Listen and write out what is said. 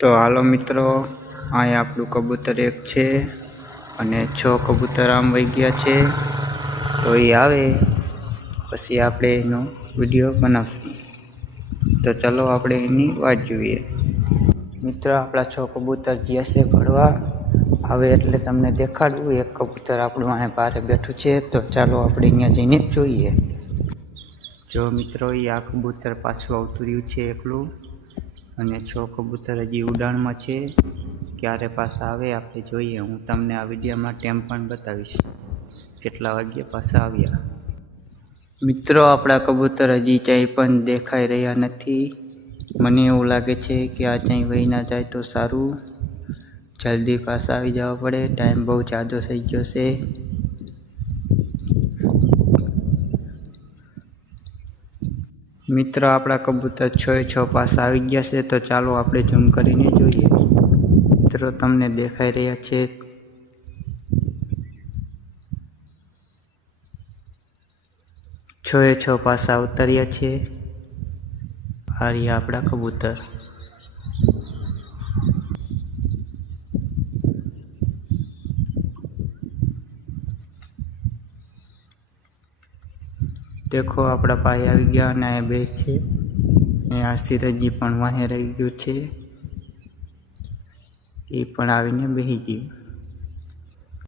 તો હાલો મિત્રો, અહીં આપણું કબૂતર એક છે અને 6 કબૂતર આમ વહી ગયા છે. તો એ આવે પછી આપણે એનો વિડીયો બનાવશું. તો ચલો આપણે એની વાટ જોઈએ. મિત્રો, આપણા 6 કબૂતર જ્યાં છે ફરવા આવે એટલે તમને દેખાડવું. એક કબૂતર આપણું અહીંયા બહાર બેઠું છે, તો ચાલો આપણે અહીંયા જઈને જોઈએ. જો મિત્રો, એ આ કબૂતર પાછું આવતું રહ્યું છે એકલું, અને 6 કબૂતર હજી ઉડાણમાં છે. ક્યારે પાછા આવે આપણે જોઈએ. હું તમને આ વિડીયોમાં ટાઈમ પણ બતાવીશ કેટલા વાગ્યે પાછા આવ્યા. મિત્રો, આપણા કબૂતર હજી ક્યાંય પણ દેખાઈ રહ્યા નથી. મને એવું લાગે છે કે આ ક્યાંય વહી ના જાય તો સારું. જલ્દી પાછા આવી જવા પડે, ટાઈમ બહુ જાજો થઈ ગયો છે. મિત્રો, આપણા કબૂતર 6 પાછા આવી ગયા છે. તો ચાલો આપણે ઝૂમ કરીને જોઈએ. મિત્રો, તમને દેખાઈ રહ્યા છે. છ પાછા ઉતર્યા છે. આ રહ્યા આપણા કબૂતર. દેખો, આપણા ભાઈ આવી ગયા અને આ બે છે. આ સિરજી પણ વાહે રહી ગયું છે, એ પણ આવીને બેસી ગયું.